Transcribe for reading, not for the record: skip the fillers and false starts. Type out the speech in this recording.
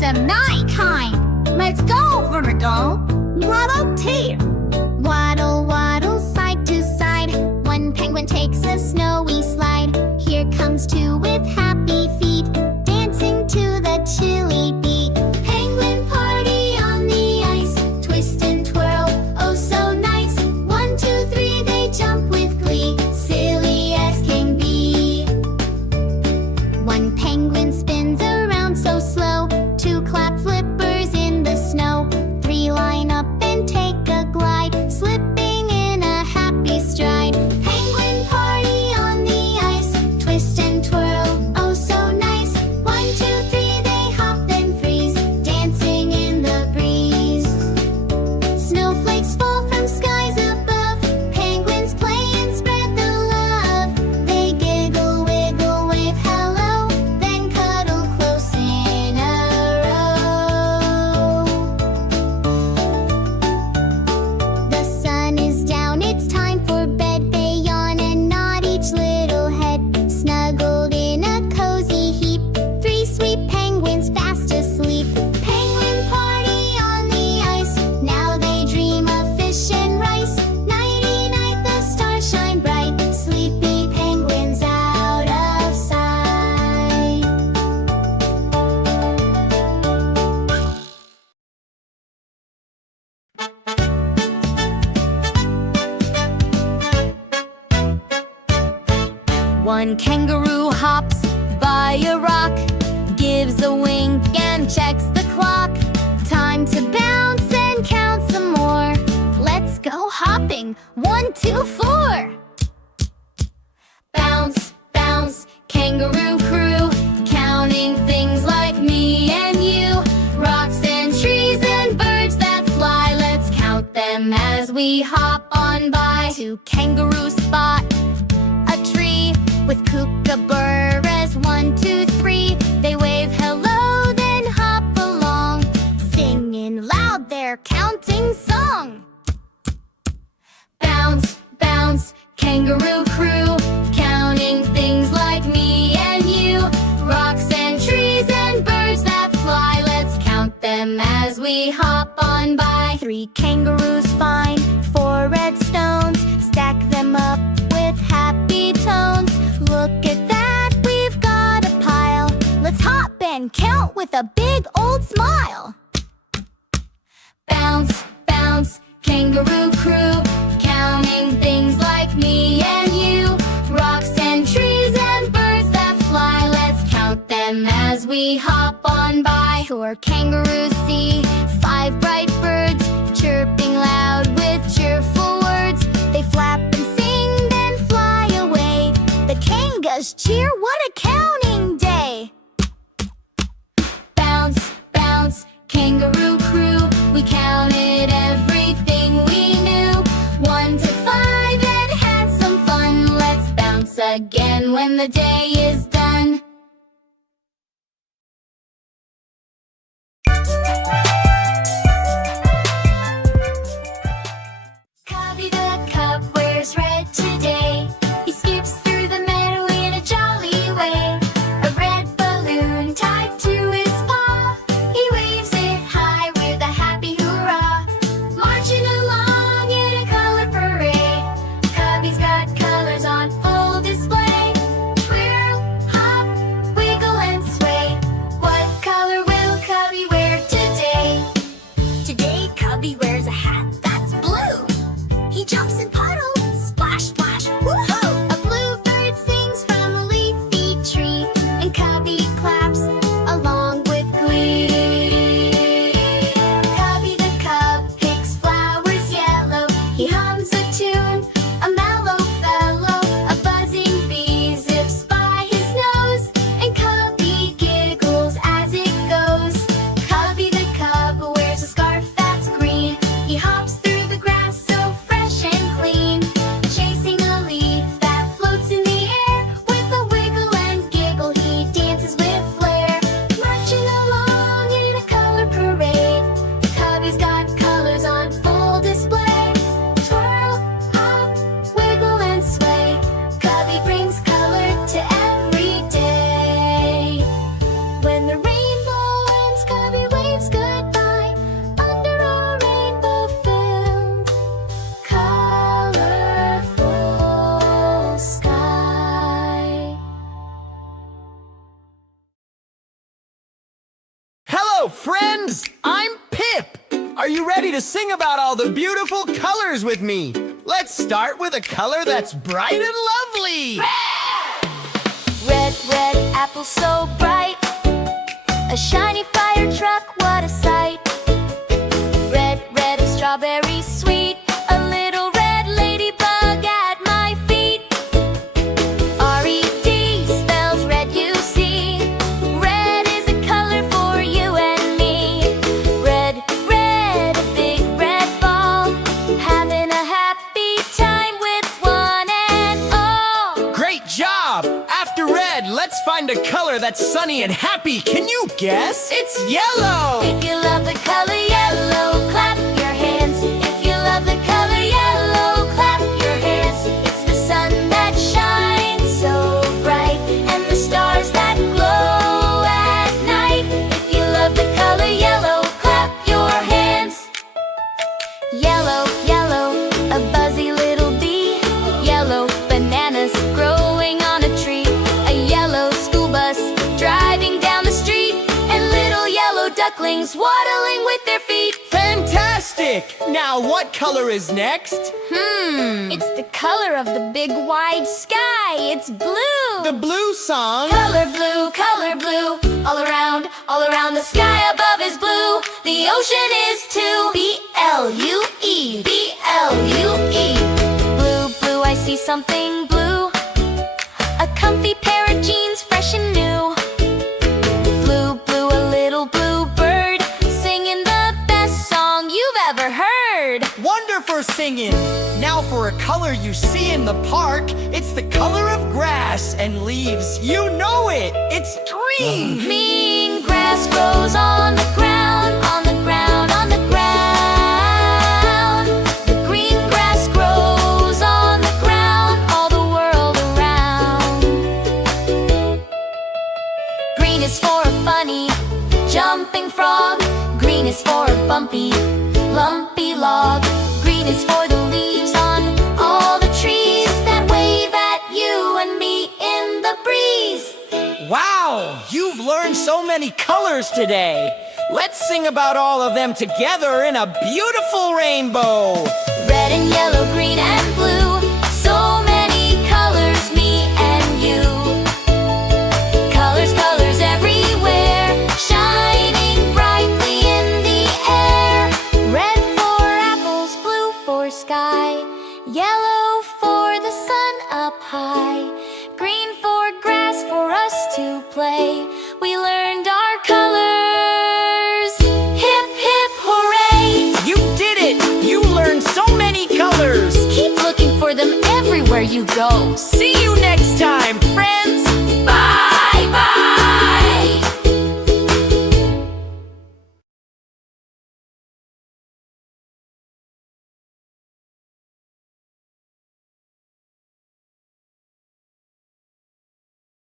penguins of my kind. Let's go, Virgo. Waddle tail. Waddle, waddle, side to side. One penguin takes a snowy slide. Here comes two with happy feet, dancing to the chilly beat. Penguin party on the ice. Twist and twirl, oh so nice. 1, 2, 3, they jump with glee, silly as can be. One penguin spins around so slow. Two clap flippers in the snow. 3 line up and take a glide, slipping in a happy stride. Penguin party on the ice. Twist and twirl, oh so nice. 1, 2, 3, they hop then freeze, dancing in the breeze. Snowflakes fall from skies above. Penguins play and spread the love. They giggle, wiggle, wave hello, then cuddle close in a row. The sun is down, it's time for bed. They yawn and nod each little head, snuggled in a cozy heap. 3 sweet penguins fast asleep. Penguin party on the ice. Now they dream of fish and rice. Nighty night, the stars shine bright. Sleepy penguins out of sight. One kangaroo hops by a rock, gives a wink and checks the clock. Time to bounce and count some more. Let's go hopping, 1, 2, 4. Bounce, bounce, kangaroo crew, counting things like me and you. Rocks and trees and birds that fly, let's count them as we hop on by. 2 kangaroos spot a tree with kookaburras. 1, 2, 3, they wave hello, then hop along, singing loud their counting song. Bounce, bounce, kangaroo crew, counting things like me and you. Rocks and trees and birds that fly, let's count them as we hop on by. 3 kangaroos find 4 red stones, stack them up with happy tones. Look at that, we've got a pile. Let's hop and count with a big old smile. Bounce, bounce, kangaroo crew, counting things like me and you. Rocks and trees and birds that fly, let's count them as we hop on by. 4 kangaroos see 5 bright birds, chirping loud with cheerful words. They flap and sing, then fly away. The kangas cheer, what a counting day! Bounce, bounce, kangaroo crew, we counted everything we knew. 1 to 5 and had some fun. Let's bounce again when the day is done. Cubby the cub wears red today. He skips through the meadow in a jolly way. A red balloon tied to his paw. He waves it high with a happy hurrah. Marching along in a color parade. Cubby's got colors on full display. We're Hello, friends! I'm Pip! Are you ready to sing about all the beautiful colors with me? Let's start with a color that's bright and lovely! Red, red apple so bright. A shiny fire truck, what a sight. Red, red strawberry sweet. A little red ladybug at my feet. R-E-D spells red, you see. Red is a color for you and me. Red, red, a big red ball. Having a happy time with one and all. Great job! After red, let's find a color that's sunny and happy. Can you guess? It's yellow! If you love the color yellow, clap your hands. If you love the color yellow, clap your hands. It's the sun that shines so bright, and the stars that glow at night. If you love the color yellow, clap your hands. Yellow, yellow, a buzzy little bee. Yellow bananas growing on a tree. A yellow school bus driving down the street, and little yellow ducklings waddling with their feet. Fantastic! Now what color is next? It's the color of the big wide sky. It's blue. The blue song. Color blue, all around the sky above is blue. The ocean is too. B-L-U-E, B-L-U-E. Blue, blue, I see something blue. A comfy pair of jeans, fresh and new. Blue, blue, a little blue bird, singing the best song you've ever heard. Wonderful singing! Now for a color you see in the park. It's the color of grass and leaves. You know it! It's green! Green grass grows on the ground, on the ground, on the ground. The green grass grows on the ground, all the world around. Green is for a funny, jumping frog. Green is for a bumpy, lumpy log. Green is for the leaves on all the trees that wave at you and me in the breeze. Wow! You've learned so many colors today! Let's sing about all of them together in a beautiful rainbow! Red and yellow, green and blue, so many colors, me and you. Colors, colors everywhere, shining brightly in the air. Red for apples, blue for sky, yellow for the sun up high, green for grass for us to play. We learned our colors. Hip, hip, hooray! You did it! You learned so many colors! Keep looking for them everywhere you go. See you next time, friends!